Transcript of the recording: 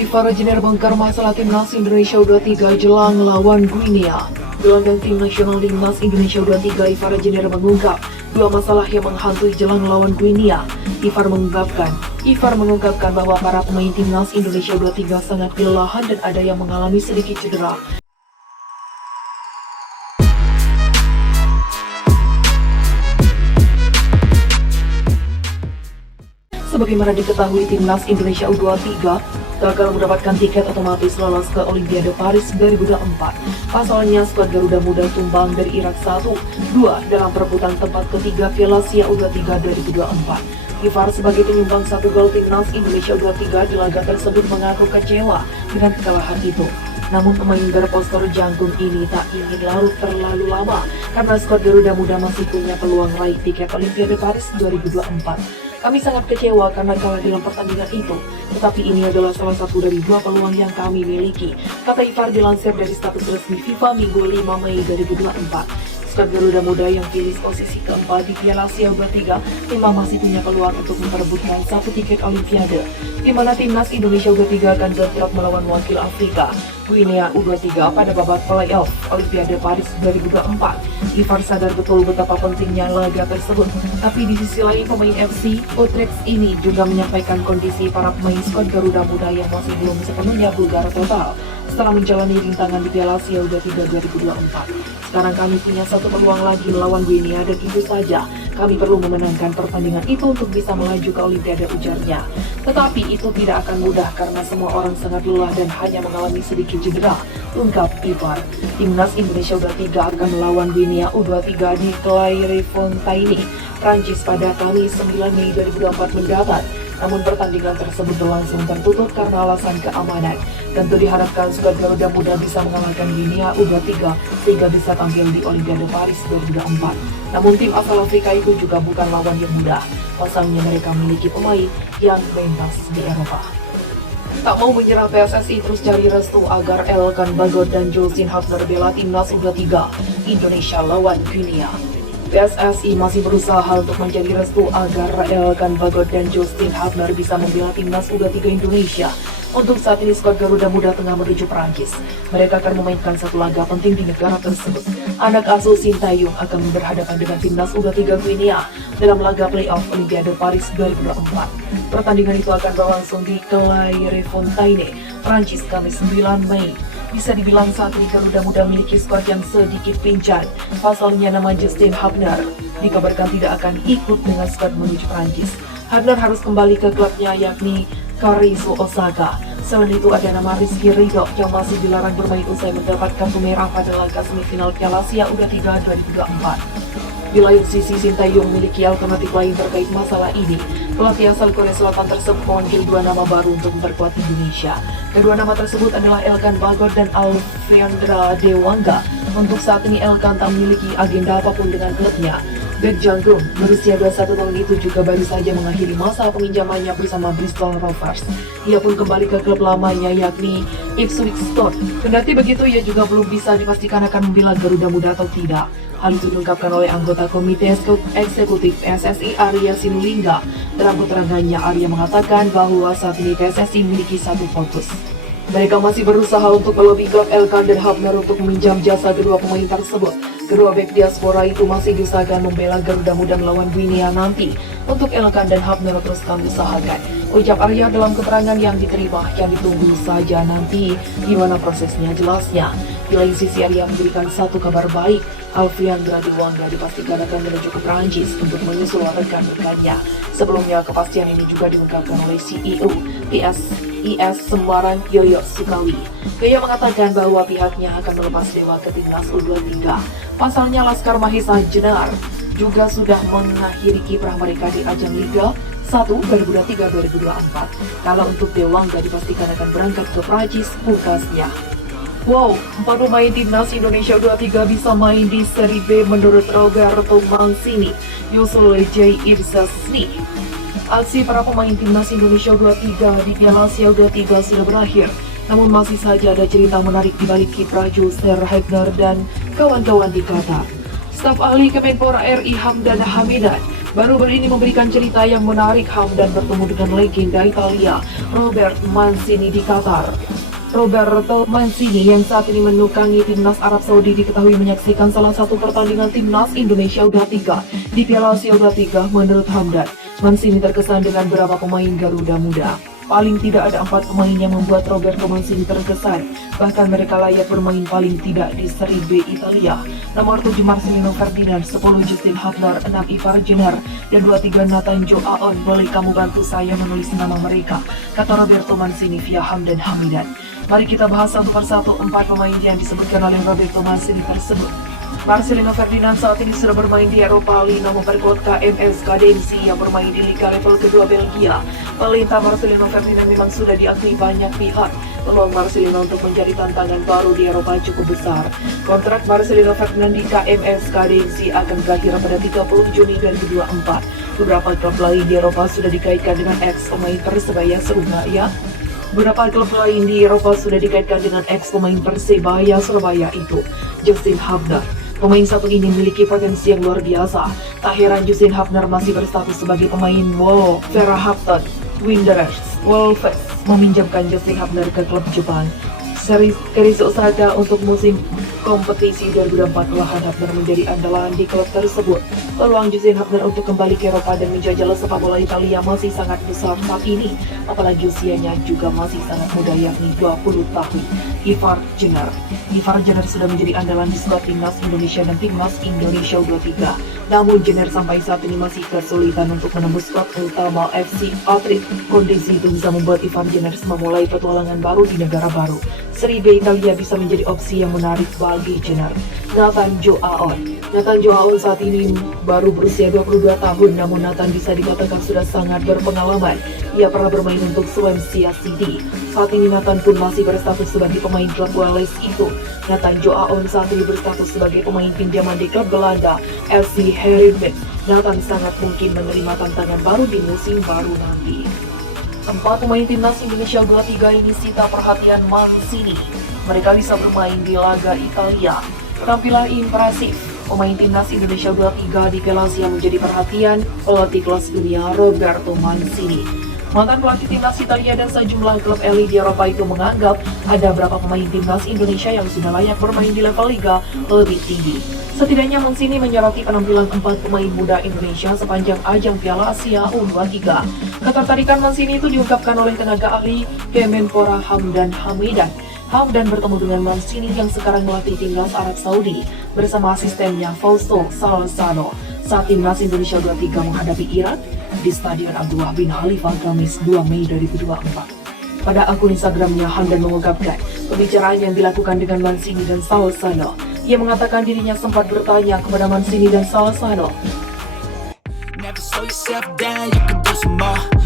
Ivar Jenner bongkar masalah timnas Indonesia U23 jelang lawan Guinea. Gelandang tim nasional timnas Indonesia U23 Ivar Jenner mengungkap dua masalah yang menghantui jelang lawan Guinea. Ivar mengungkapkan bahwa para pemain timnas Indonesia U23 sangat kelelahan dan ada yang mengalami sedikit cedera. Sebagaimana diketahui, timnas Indonesia U23 gagal mendapatkan tiket otomatis lolos ke Olimpiade Paris 2024. Pasalnya, skuad Garuda Muda tumbang dari Irak 1-2 dalam perebutan tempat ketiga Piala Asia U23 2024. Ivar sebagai penyumbang satu gol timnas Indonesia U23 di laga tersebut mengaku kecewa dengan kekalahan itu. Namun pemain berpostur jangkung ini tak ingin larut terlalu lama karena skuad Garuda Muda masih punya peluang raih tiket Olimpiade Paris 2024. Kami sangat kecewa karena kalah dalam pertandingan itu, tetapi ini adalah salah satu dari dua peluang yang kami miliki, kata Ivar dilansir dari status resmi FIFA Minggu 5 Mei 2024. Skuad Garuda Muda yang finish posisi keempat di Piala Asia U23 memang masih punya peluang untuk memperebutkan satu tiket Olimpiade, di mana timnas Indonesia U23 akan bentrok melawan wakil Afrika, Guinea U23 pada babak playoff Olimpiade Paris 2024. Ivar sadar betul betapa pentingnya laga tersebut, tapi di sisi lain pemain FC Utrecht ini juga menyampaikan kondisi para pemain skuad Garuda Muda yang masih belum sepenuhnya bugar total setelah menjalani rintangan di Piala Asia U23 2024. Sekarang kami punya satu peluang lagi melawan Guinea dan itu saja. Kami perlu memenangkan pertandingan itu untuk bisa melaju ke Olimpiade, ujarnya. Tetapi itu tidak akan mudah karena semua orang sangat lelah dan hanya mengalami sedikit cedera, ungkap Ivar. Timnas Indonesia U23 akan melawan Guinea U23 di Clairefontaine, Prancis pada Kamis 9 Mei 2024 mendatang. Namun pertandingan tersebut berlangsung tertutup karena alasan keamanan. Tentu diharapkan skuad Garuda Muda bisa mengalahkan Guinea U23 sehingga bisa tampil di Olimpiade Paris 2024. Namun tim asal Afrika itu juga bukan lawan yang mudah. Pasalnya mereka memiliki pemain yang pentas di Eropa. Tak mau menyerah, PSSI terus cari restu agar Elkan Bagot dan Justin Hubner bela timnas U23 Indonesia lawan Guinea. PSSI masih berusaha untuk mencari restu agar Elkan Bagot dan Justin Hubner bisa membela timnas U23 Indonesia. Untuk saat ini skuad Garuda Muda tengah menuju Perancis. Mereka akan memainkan satu laga penting di negara tersebut. Anak asuh Sintayong akan berhadapan dengan timnas U23 Guinea dalam laga playoff Olimpiade Paris 2024. Pertandingan itu akan berlangsung di Clairefontaine, Prancis, Kamis 9 Mei. Bisa dibilang saat ini Garuda Muda memiliki skuad yang sedikit pincang. Pasalnya nama Justin Hubner dikabarkan tidak akan ikut dengan skuad menuju Prancis. Hubner harus kembali ke klubnya yakni Karisu Osaka. Selain itu ada nama Rizky Ridho yang masih dilarang bermain usai mendapatkan kartu merah pada laga semifinal Piala Asia U23 2024. Di lain sisi, Sintayong memiliki alternatif lain terkait masalah ini. Pelatih asal Korea Selatan tersebut memanggil dua nama baru untuk memperkuat Indonesia. Kedua nama tersebut adalah Elkan Bagot dan Alfreandra Dewangga. Untuk saat ini Elkan tak memiliki agenda apapun dengan klubnya. Bek Janggung berusia 21 tahun itu juga baru saja mengakhiri masa peminjamannya bersama Bristol Rovers. Ia pun kembali ke klub lamanya yakni Ipswich Town. Kendati begitu, ia juga belum bisa dipastikan akan membela Garuda Muda atau tidak. Hal itu diungkapkan oleh anggota Komite Eksekutif PSSI Arya Sinulinga. Dalam keterangannya, Arya mengatakan bahwa saat ini PSSI memiliki satu fokus. Mereka masih berusaha untuk melobi klub Elkan dan Hubner untuk meminjam jasa kedua pemain tersebut. Kedua bek diaspora itu masih diusahakan membela Garuda Muda melawan Guinea nanti. Untuk Elkan dan Hubner terus kami usahakan, ucap Arya dalam keterangan yang diterima, yang ditunggu saja nanti gimana prosesnya jelasnya. Di lain sisi, Arya memberikan satu kabar baik. Alfreandra Dewangga dipastikan akan menuju ke Prancis untuk menyusul rekan-rekannya. Sebelumnya, kepastian ini juga diungkapkan oleh CEO PSIS Semarang Yoyo Sukawi. Yoyo mengatakan bahwa pihaknya akan melepas Dewa ke timnas U23. Pasalnya, Laskar Mahesa Jenar juga sudah mengakhiri kiprah mereka di ajang Liga 1 2023-2024. Kalau untuk Dewangga dipastikan akan berangkat ke Prancis pungkasnya. Wow, 4 pemain timnas Indonesia U23 bisa main di Seri B menurut Roberto Mancini, Yusul J. Irsasni. Aksi para pemain timnas Indonesia U23 di Piala Asia U23 sudah berakhir. Namun masih saja ada cerita menarik di balik kiprah Justin Hubner dan kawan-kawan di Qatar. Staf ahli Kemenpora RI Hamdan Hamidan baru-baru ini memberikan cerita yang menarik. Hamdan bertemu dengan legenda Italia Robert Mancini di Qatar. Roberto Mancini yang saat ini menukangi timnas Arab Saudi diketahui menyaksikan salah satu pertandingan timnas Indonesia U23 di Piala Asia U23. Menurut Hamdan, Mancini terkesan dengan beberapa pemain Garuda Muda. Paling tidak ada 4 pemain yang membuat Roberto Mancini terkesan. Bahkan mereka layak bermain paling tidak di Serie B Italia. Nomor 7 Marcelino Ferdinand, 10 Justin Hubner, 6 Ivar Jenner, dan 23 Nathan Joaon. Boleh kamu bantu saya menulis nama mereka, kata Roberto Mancini via Hamdan Hamidan. Mari kita bahas satu persatu 4 pemain yang disebutkan oleh Roberto Mancini tersebut. Marcelino Ferdinand saat ini sudah bermain di Eropa League, memperkuat KMS Kadensi yang bermain di Liga level kedua Belgia. Pemerintah Marcelino Ferdinand memang sudah diakui banyak pihak. Peluang Marcelino untuk menjadi tantangan baru di Eropa cukup besar. Kontrak Marcelino Ferdinand di KMS Kadensi akan berakhir pada 30 Juni 2024. Beberapa klub lain di Eropa sudah dikaitkan dengan ex pemain Persebaya Surabaya. Beberapa klub lain di Eropa sudah dikaitkan dengan ex pemain Persebaya Surabaya itu Justin Hubner. Pemain satu ini memiliki potensi yang luar biasa. Tak heran Justin Hubner masih berstatus sebagai pemain Wolverhampton Wanderers. Wolves meminjamkan Justin Hubner ke klub Jepang Keris Osaka untuk musim kompetisi 2024. Lahan Hubner menjadi andalan di klub tersebut. Peluang Justin Hubner untuk kembali ke Eropa dan menjajal sepak bola Italia masih sangat besar saat ini, apalagi usianya juga masih sangat muda, yakni 20 tahun. Ivar Jenner sudah menjadi andalan di skuad timnas Indonesia dan timnas Indonesia U23. Namun Jenner sampai saat ini masih kesulitan untuk menembus skuad utama FC Atlet. Kondisi itu bisa membuat Ivar Jenner memulai petualangan baru di negara baru. Serie B Italia bisa menjadi opsi yang menarik bagi Jenner. Nathan Joaon saat ini baru berusia 22 tahun, namun Nathan bisa dikatakan sudah sangat berpengalaman. Ia pernah bermain untuk Swansea City. Saat ini Nathan pun masih berstatus sebagai pemain klub Wales itu. Nathan Joaon saat ini berstatus sebagai pemain pinjaman di klub Belanda FC Heerenveen. Nathan sangat mungkin menerima tantangan baru di musim baru nanti. 4 pemain timnas Indonesia U23 ini sita perhatian Mancini. Mereka bisa bermain di laga Italia. Penampilan impresif pemain timnas Indonesia U23 di Piala Asia menjadi perhatian pelatih kelas dunia Roberto Mancini. Mantan pelatih timnas Italia dan sejumlah klub elit di Eropa itu menganggap ada beberapa pemain timnas Indonesia yang sudah layak bermain di level liga lebih tinggi. Setidaknya Mancini menyoroti penampilan 4 pemain muda Indonesia sepanjang ajang Piala Asia U23. Ketertarikan Mancini itu diungkapkan oleh tenaga ahli Kemenpora Hamdan Hamidan. Hamdan bertemu dengan Mancini yang sekarang melatih timnas Arab Saudi bersama asistennya Fausto Salzano saat timnas Indonesia U23 menghadapi Irak di Stadion Abdullah bin Khalifah Kamis 2 Mei 2024. Pada akun Instagramnya, Hamdan mengungkapkan pembicaraan yang dilakukan dengan Mancini dan Salzano. Ia mengatakan dirinya sempat bertanya kepada Mancini dan Salzano, Never slow yourself down, you can do some more.